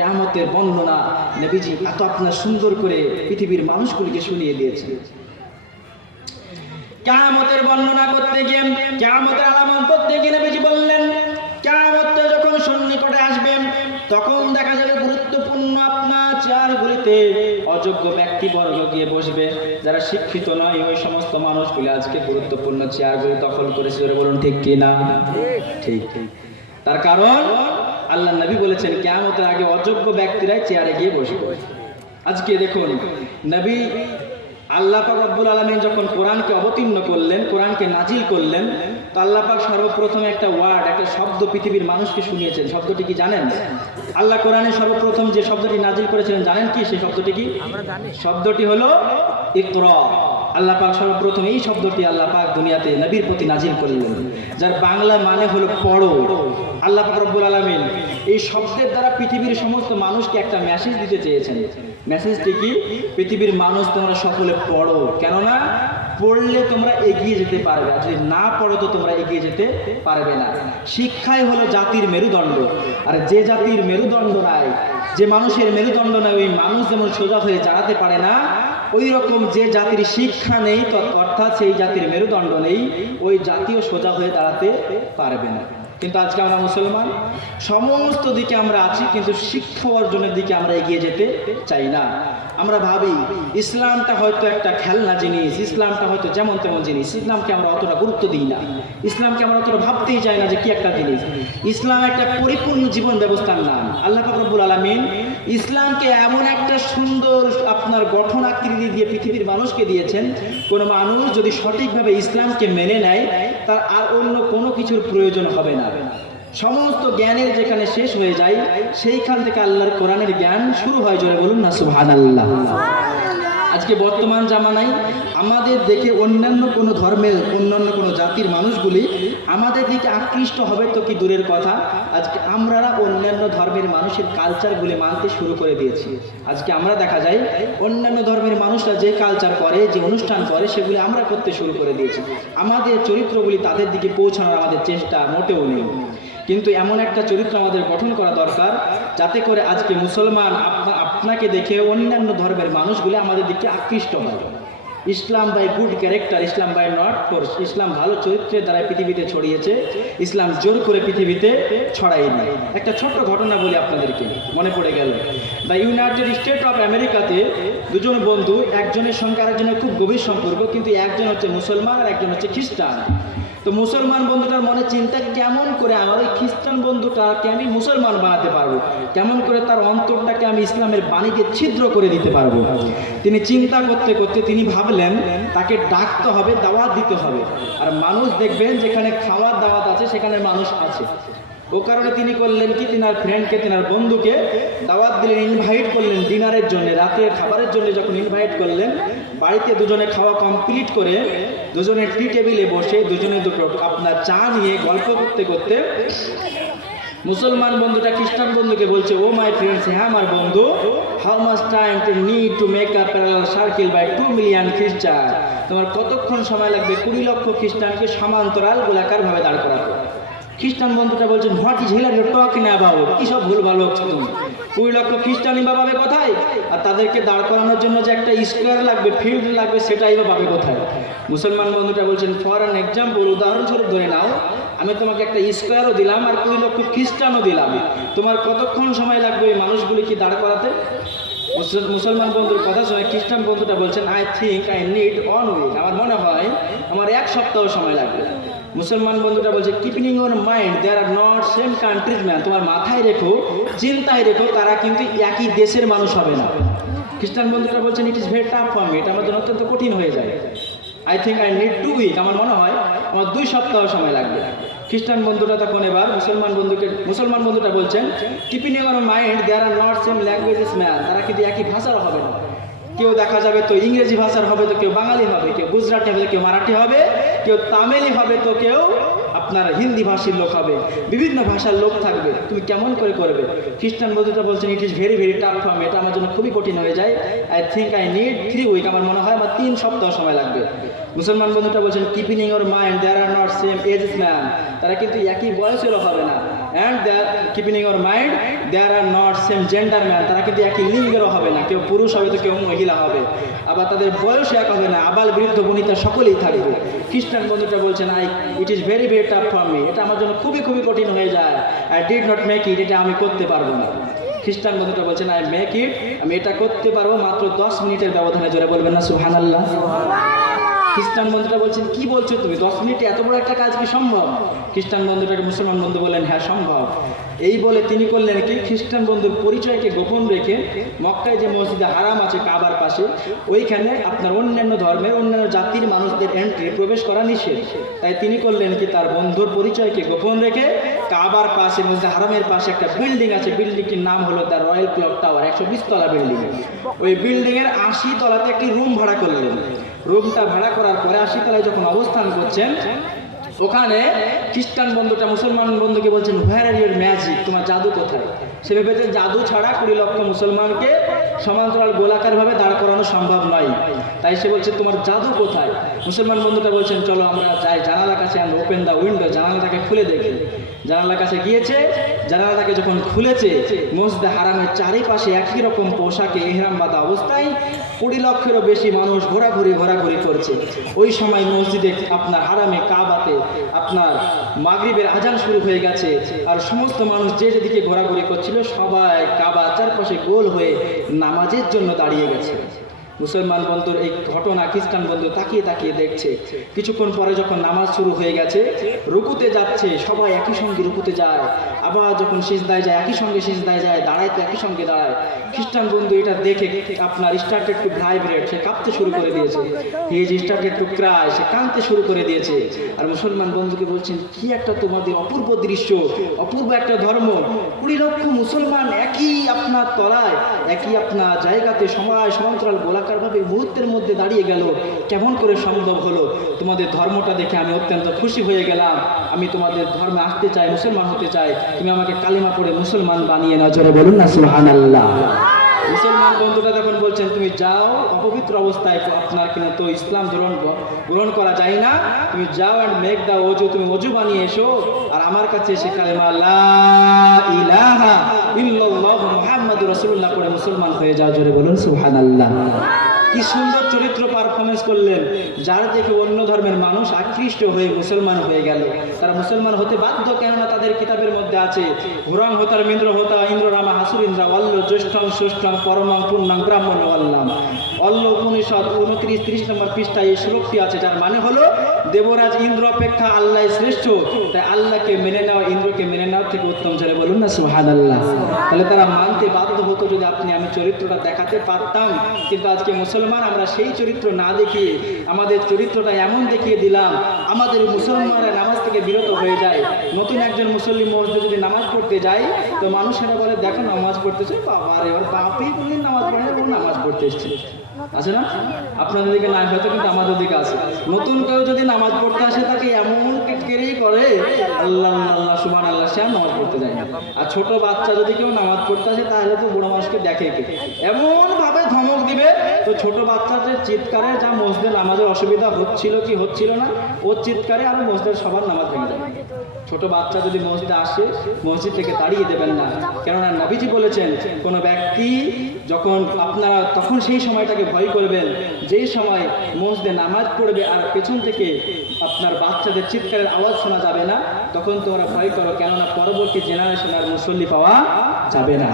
কিয়ামতের বর্ণনা নবীজি এত আপনার সুন্দর করে পৃথিবীর মানুষগুলিকে শুনিয়ে দিয়েছেন। কিয়ামতের বর্ণনা করতে গিয়ে, কিয়ামতের আলামত করতে গিয়ে নবীজি বললেন, কিয়ামতটা যখন সন্নিকটে আসবে তখন দেখা যাবে গুরুত্বপূর্ণ আপনার চেয়ারগুলিতে অযোগ্য ব্যক্তিবর্গ গিয়ে বসবে। যারা শিক্ষিত নয় ওই সমস্ত মানুষগুলি আজকে গুরুত্বপূর্ণ চেয়ারগুলি দখল করেছে। বলুন ঠিক কি না? ঠিক। তার কারণ আল্লাহ নবী বলেছেন কিয়ামতের আগে অযোগ্য ব্যক্তিরাই চেয়ারে গিয়ে বসবে। আজকে দেখুন নবী আল্লাহ পাক রব্বুল আলামিন যখন কোরআনকে অবতীর্ণ করলেন, কোরআনকে নাজিল করলেন, তো আল্লাহ পাক সর্বপ্রথম একটা ওয়ার্ড, একটা শব্দ পৃথিবীর মানুষকে শুনিয়েছেন। শব্দটি কি জানেন? আল্লাহ কোরআনে সর্বপ্রথম যে শব্দটি নাজিল করেছিলেন জানেন কি সেই শব্দটি কি? শব্দটি হলো ইকরা। আল্লাহ পাক সর্বপ্রথম এই শব্দটি আল্লাহ পাক দুনিয়াতে নবীর প্রতি নাজিল করলেন, যার বাংলা মানে হলো পড়ো। আল্লাহ পাক রব্বুল আলামিন এই শব্দের দ্বারা পৃথিবীর সমস্ত মানুষকে একটা মেসেজ দিতে চেয়েছেন। মেসেজটি কি? পৃথিবীর মানুষ তোমরা সকলে পড়ো, কেননা পড়লে তোমরা এগিয়ে যেতে পারবে, আর যদি না পড়ো তো তোমরা এগিয়ে যেতে পারবে না। শিক্ষাই হলো জাতির মেরুদণ্ড, আর যে জাতির মেরুদণ্ড নাই, যে মানুষের মেরুদণ্ড নাই, ওই মানুষ যেমন সোজা হয়ে দাঁড়াতে পারে না, ওই রকম যে জাতির শিক্ষা নেই অর্থাৎ সেই জাতির মেরুদণ্ড নেই, ওই জাতিও সোজা হয়ে দাঁড়াতে পারবে না। কিন্তু আজকে আমরা মুসলমান, সমস্ত দিকে আমরা আছি কিন্তু শিক্ষা অর্জনের দিকে আমরা এগিয়ে যেতে চাই না। আমরা ভাবি ইসলামটা হয়তো একটা খেলনা জিনিস, ইসলামটা হয়তো যেমন তেমন জিনিস, ইসলামকে আমরা অতটা গুরুত্ব দিই না, ইসলামকে আমরা অতটা ভাবতেই চাই না যে কি একটা জিনিস। ইসলাম একটা পরিপূর্ণ জীবন ব্যবস্থার নাম। আল্লাহ পাক রব্বুল আলামিন ইসলামকে এমন একটা সুন্দর আপনার গঠন আকৃতি দিয়ে পৃথিবীর মানুষকে দিয়েছেন, কোনো মানুষ যদি সঠিকভাবে ইসলামকে মেনে নেয় তার আর অন্য কোনো কিছুর প্রয়োজন হবে না। সমস্ত জ্ঞানের যেখানে শেষ হয়ে যায় সেইখান থেকে আল্লাহর কোরআনের জ্ঞান শুরু হয়। জোরে বলুন না সুবহানাল্লাহ। আজকে বর্তমান জামানায় আমাদের দেখে অন্যান্য কোনো ধর্মের, অন্যান্য কোনো জাতির মানুষগুলি আমাদের দিকে আকৃষ্ট হবে তো কি দূরের কথা, আজকে আমরা অন্যান্য ধর্মের মানুষের কালচারগুলি মানতে শুরু করে দিয়েছি। আজকে আমরা দেখা যায় অন্যান্য ধর্মের মানুষরা যে কালচার করে, যে অনুষ্ঠান করে, সেগুলি আমরা করতে শুরু করে দিয়েছি। আমাদের চরিত্রগুলি তাদের দিকে পৌঁছানোর আমাদের চেষ্টা মোটেও নেই। কিন্তু এমন একটা চরিত্র আমাদের গঠন করা দরকার যাতে করে আজকে মুসলমান আপনাকে দেখে অন্যান্য ধর্মের মানুষগুলি আমাদের দিকে আকৃষ্ট হয়। Islam by good character, Islam by not force. ইসলাম ভালো চরিত্রের দ্বারা পৃথিবীতে ছড়িয়েছে, ইসলাম জোর করে পৃথিবীতে ছড়ায়নি। একটা ছোট্ট ঘটনা বলি আপনাদেরকে, মনে পড়ে গেল। দ্য ইউনাইটেড স্টেট অফ আমেরিকাতে দুজন বন্ধু, একজনের সঙ্গে আরেকজনের খুব গভীর সম্পর্ক, কিন্তু একজন হচ্ছে মুসলমান আর একজন হচ্ছে খ্রিস্টান। তো মুসলমান বন্ধুটার মনে চিন্তা, কেমন করে আমার ওই খ্রিস্টান বন্ধুটাকে আমি মুসলমান বানাতে পারবো, কেমন করে তার অন্তরটাকে আমি ইসলামের বাণীকে ছিদ্র করে দিতে পারবো। তিনি চিন্তা করতে করতে তিনি ভাবলেন তাকে ডাকতে হবে, দাওয়াত দিতে হবে। আর মানুষ দেখবেন যেখানে খাওয়ার দাওয়াত আছে সেখানে মানুষ আছে। ও কারণে তিনি করলেন কি, তিনার ফ্রেন্ডকে, তিনার বন্ধুকে দাওয়াত দিলেন, ইনভাইট করলেন ডিনারের জন্য, রাতের খাবারের জন্য। যখন ইনভাইট করলেন, বাড়িতে দুজনে খাওয়া কমপ্লিট করে দুজনে টি টেবিলে বসে দুজনে দুটো আপনার চা নিয়ে গল্প করতে করতে মুসলমান বন্ধুটা খ্রিস্টান বন্ধুকে বলছে, ও মাই ফ্রেন্ডস, হ্যাঁ আমার বন্ধু, how much time to need to make a parallel circle by 2 million Christian? তোমার কতক্ষণ সময় লাগবে 20 লক্ষ খ্রিস্টানকে সমান্তরাল গোলাকার ভাবে দাঁড় করাতে? খ্রিস্টান বন্ধুটা বলছেন, what is hell are you talking about? কি সব ভুল ভালো হচ্ছে তুমি? 20 লক্ষ খ্রিস্টানই বা পাবে কোথায়? আর তাদেরকে দাঁড় করানোর জন্য যে একটা স্কোয়ার লাগবে, ফিল্ড লাগবে, সেটাই বা পাবে কোথায়? মুসলমান বন্ধুটা বলছেন, ফর অ্যান এক্সাম্পল, উদাহরণস্বরূপ ধরে নাও, আমি তোমাকে একটা স্কোয়ারও দিলাম আর 20 লক্ষ খ্রিস্টানও দিলাম, তোমার কতক্ষণ সময় লাগবে এই মানুষগুলিকে দাঁড় করাতে? মুসলমান বন্ধুর কথা শুনে খ্রিস্টান বন্ধুটা বলছেন, I think I need 1 week, আমার মনে হয় আমার 1 সপ্তাহ সময় লাগবে। মুসলমান বন্ধুটা বলছে, keeping your mind there are not same countries man, তোমার মাথায় রেখো, চিন্তায় রেখো, তারা কিন্তু একই দেশের মানুষ হবে না। খ্রিস্টান বন্ধুটা বলছেন, it is very tough for me, এটা আমার জন্য অত্যন্ত কঠিন হয়ে যায়। I think I need 2 week, আমার মনে হয় আমার 2 সপ্তাহ সময় লাগবে। খ্রিস্টান বন্ধুটা তখন এবার মুসলমান বন্ধুটা বলছেন, keeping your mind there are not same languages man, তারা কিন্তু একই ভাষার হবে না। কেউ দেখা যাবে তো ইংরেজি ভাষার হবে, তো কেউ বাঙালি হবে, কেউ গুজরাটি হবে, কেউ মারাঠি হবে, কেউ তামিলি হবে, তো কেউ আপনার হিন্দি ভাষীর লোক হবে, বিভিন্ন ভাষার লোক থাকবে। তুমি কেমন করে করবে? খ্রিস্টান বন্ধুটা বলছেন, it is very very tough for me, এটা আমার জন্য খুবই কঠিন হয়ে যায়। I think I need 3 week, আমার মনে হয় আমার 3 সপ্তাহ সময় লাগবে। মুসলমান বন্ধুটা বলছেন, keeping your mind there are not same ages man, তারা কিন্তু একই বয়সেরও হবে না। And they are keeping in your mind there are not same gender man, তারা কিন্তু একই লিঙ্গেরও হবে না, কেউ পুরুষ হবে তো কেউ মহিলা হবে, আবার তাদের বয়স এক হবে না, আবাল বৃদ্ধ বনিতা সকলেই থাকবে। খ্রিস্টান বন্ধুটা বলছেন it is very very tough for me, এটা আমার জন্য খুবই খুবই কঠিন হয়ে যায়, I did not make it, এটা আমি করতে পারবো না। খ্রিস্টান বন্ধুটা বলছেন আই মেক ইট, আমি এটা করতে পারবো মাত্র 10 মিনিটের ব্যবধানে, জোরে বলবেন না সুবহানাল্লাহ। খ্রিস্টান বন্ধুটা বলছেন কি বলছো তুমি, 10 মিনিটে এত বড় একটা কাজ কি সম্ভব? খ্রিস্টান বন্ধুটাকে মুসলমান বন্ধু বললেন হ্যাঁ সম্ভব। এই বলে তিনি করলেন কি, খ্রিস্টান বন্ধুর পরিচয়কে গোপন রেখে মক্কায় যে মসজিদে হারাম আছে কাবার পাশে, ওইখানে আপনার অন্যান্য ধর্মের অন্যান্য জাতির মানুষদের এন্ট্রি প্রবেশ করা নিষেধ, তাই তিনি করলেন কি তার বন্ধুর পরিচয়কে গোপন রেখে কাবার পাশে মসজিদে হারামের পাশে একটা বিল্ডিং আছে, বিল্ডিংটির নাম হলো দ্য রয়্যাল ক্লক টাওয়ার, 120 তলা বিল্ডিং। ওই বিল্ডিং এর 80 তলাতে একটি রুম ভাড়া করলেন। রুমটা ভাড়া করার পরে 80 তলায় যখন অবস্থান করছেন, ওখানে খ্রিস্টান বন্ধুটা মুসলমান বন্ধুকে বলছেন হোয়ার আর ইউর ম্যাজিক, তোমার জাদু কোথায়? সে ভেবেছে জাদু ছাড়া 20 লক্ষ মুসলমানকে সমান্তরাল গোলাকার ভাবে দাঁড় করানো সম্ভব নয়, তাই সে বলছে তোমার জাদু কোথায়? মুসলমান বন্ধুটা বলছেন চলো আমরা যাই জানালার কাছে, আমরা ওপেন দ্য উইন্ডো, জানালাটাকে খুলে দেখি। জানালার কাছে গিয়েছে, জানালাটাকে যখন খুলেছে, মসজিদে হারামের চারিপাশে একই রকম পোশাকে ইহরাম বাঁধা অবস্থায় 20 লক্ষেরও বেশি মানুষ ঘোরাঘুরি করছে। ওই সময় মসজিদে আপনার হারামে কাবাতে আপনার মাগরিবের আজান শুরু হয়ে গেছে, আর সমস্ত মানুষ যে যেদিকে ঘোরাঘুরি করছিল সবাই কাবা চারপাশে গোল হয়ে নামাজের জন্য দাঁড়িয়ে গেছে। মুসলমান বন্ধুর এই ঘটনা খ্রিস্টান বন্ধু তাকিয়ে তাকিয়ে দেখছে। কিছুক্ষণ পরে যখন নামাজ শুরু হয়ে গেছে, রুকুতে যাচ্ছে, সবাই একই সঙ্গে রুকুতে যায়, আবার যখন সিজদায় যায় একই সঙ্গে সিজদায় যায়, দাঁড়ায় তো একই সঙ্গে দাঁড়ায়। খ্রিস্টান বন্ধু এটা দেখে আপনার স্টার্টেড টু ভাইব্রেট, সে কাঁপতে শুরু করে দিয়েছে। He is started to cry, সে কাঁদতে শুরু করে দিয়েছে। আর মুসলমান বন্ধুকে বলছেন কি একটা তোমাদের অপূর্ব দৃশ্য, অপূর্ব একটা ধর্ম, 20 লক্ষ মুসলমান একই আপনার তলায়, একই আপনার জায়গাতে সবাই সমান্তরাল গোলাকার ভাবে মুহূর্তের মধ্যে দাঁড়িয়ে গেল, কেমন করে সম্ভব হলো? তোমাদের ধর্মটা দেখে আমি অত্যন্ত খুশি হয়ে গেলাম, আমি তোমাদের ধর্মে আসতে চাই, মুসলমান হতে চাই, তুমি আমাকে কালিমা পড়ে মুসলমান বানিয়ে নাও, জোরে বলুন না সুবহানাল্লাহ। মুসলমান বন্ধুটা তখন বলছেন তুমি যাও, অপবিত্র অবস্থায় আপনার কিনা তো ইসলাম গ্রহণ করা যায় না, তুমি যাও অ্যান্ড মেক দা ওযু, তুমি ওযু বানিয়ে এসো, আর আমার কাছে এসে কালেমা লা ইলাহা ইল্লাল্লাহু মুহাম্মাদুর রাসূলুল্লাহ পড়ে মুসলমান হয়ে যাও, জোরে বলুন সুবহানাল্লাহ। কি সুন্দর চরিত্র পারফরমেন্স করলেন, যার দেখে অন্য ধর্মের মানুষ আকৃষ্ট হয়ে মুসলমান হয়ে গেল। তারা মুসলমান হতে বাধ্য, কেননা তাদের কিতাবের মধ্যে আছে ঘুরাং হতার মিন্দ্র হতা ইন্দ্র রামা হাসুর ইন্দ্রা অল্ল জ্যেষ্ঠং সুষ্ঠং পরমং পূর্ণাং ব্রাহ্মণ অল্লাম। অল্ল উপনিষদ 29-30 নম্বর পৃষ্ঠায় এই শ্লোকটি আছে, যার মানে হলো দেবরাজ ইন্দ্র অপেক্ষা আল্লাহ শ্রেষ্ঠ, তাই আল্লাহকে মেনে নেওয়া ইন্দ্রকে মেনে নেওয়ার থেকে উত্তম, জোরে বলুন না সুবহানাল্লাহ। তাহলে তারা মানতে বাধ্য হতো যদি আমি চরিত্রটা দেখাতে পারতাম, কিন্তু আজকে মুসলমান আমরা সেই চরিত্র না দেখিয়ে আমাদের চরিত্রটা এমন দেখিয়ে দিলাম, আমাদের মুসলমানরা নামাজ থেকে বিরত হয়ে যায়। নতুন একজন মুসলিম মসজিদে যদি নামাজ পড়তে যায়, তো মানুষেরা বলে দেখো নামাজ পড়তেছে, বাবা রে ওর বাপই কোনদিন নামাজ পড়ে না, ও নামাজ পড়তে এসছে, আছে না? আপনাদের দিকে না হয়তো, কিন্তু আমাদের দিকে আছে। নতুন কেউ যদি নামাজ পড়তে আসে তাকে এমন কেটকেরেই করে আল্লাহ আল্লাহ সুবহানাল্লাহ, সে নামাজ পড়তে যায় না। আর ছোট বাচ্চা যদি কেউ নামাজ পড়তে আসে তাহলে তো বুড়ো মানুষকে দেখে কে এমন ভাবে ধমক দিবে, তো ছোট বাচ্চাদের চিৎকারে যা মসজিদে নামাজের অসুবিধা হচ্ছিল কি হচ্ছিল না, ওর চিৎকারে আর মসজিদের সবার নামাজ ভেঙে যাবে। ছোট বাচ্চা যদি মসজিদে আসে, মসজিদ থেকে তাড়িয়ে দেবেন না, কেননা নবীজি বলেছেন কোনো ব্যক্তি যখন আপনারা তখন সেই সময়টাকে ভয় করবেন যেই সময় মসজিদে নামাজ পড়বে আর পেছন থেকে আপনার বাচ্চাদের চিৎকারের আওয়াজ শোনা যাবে না, তখন তোমরা ভয় করো, কেননা পরবর্তী জেনারেশন আর মুসল্লি পাওয়া যাবে না।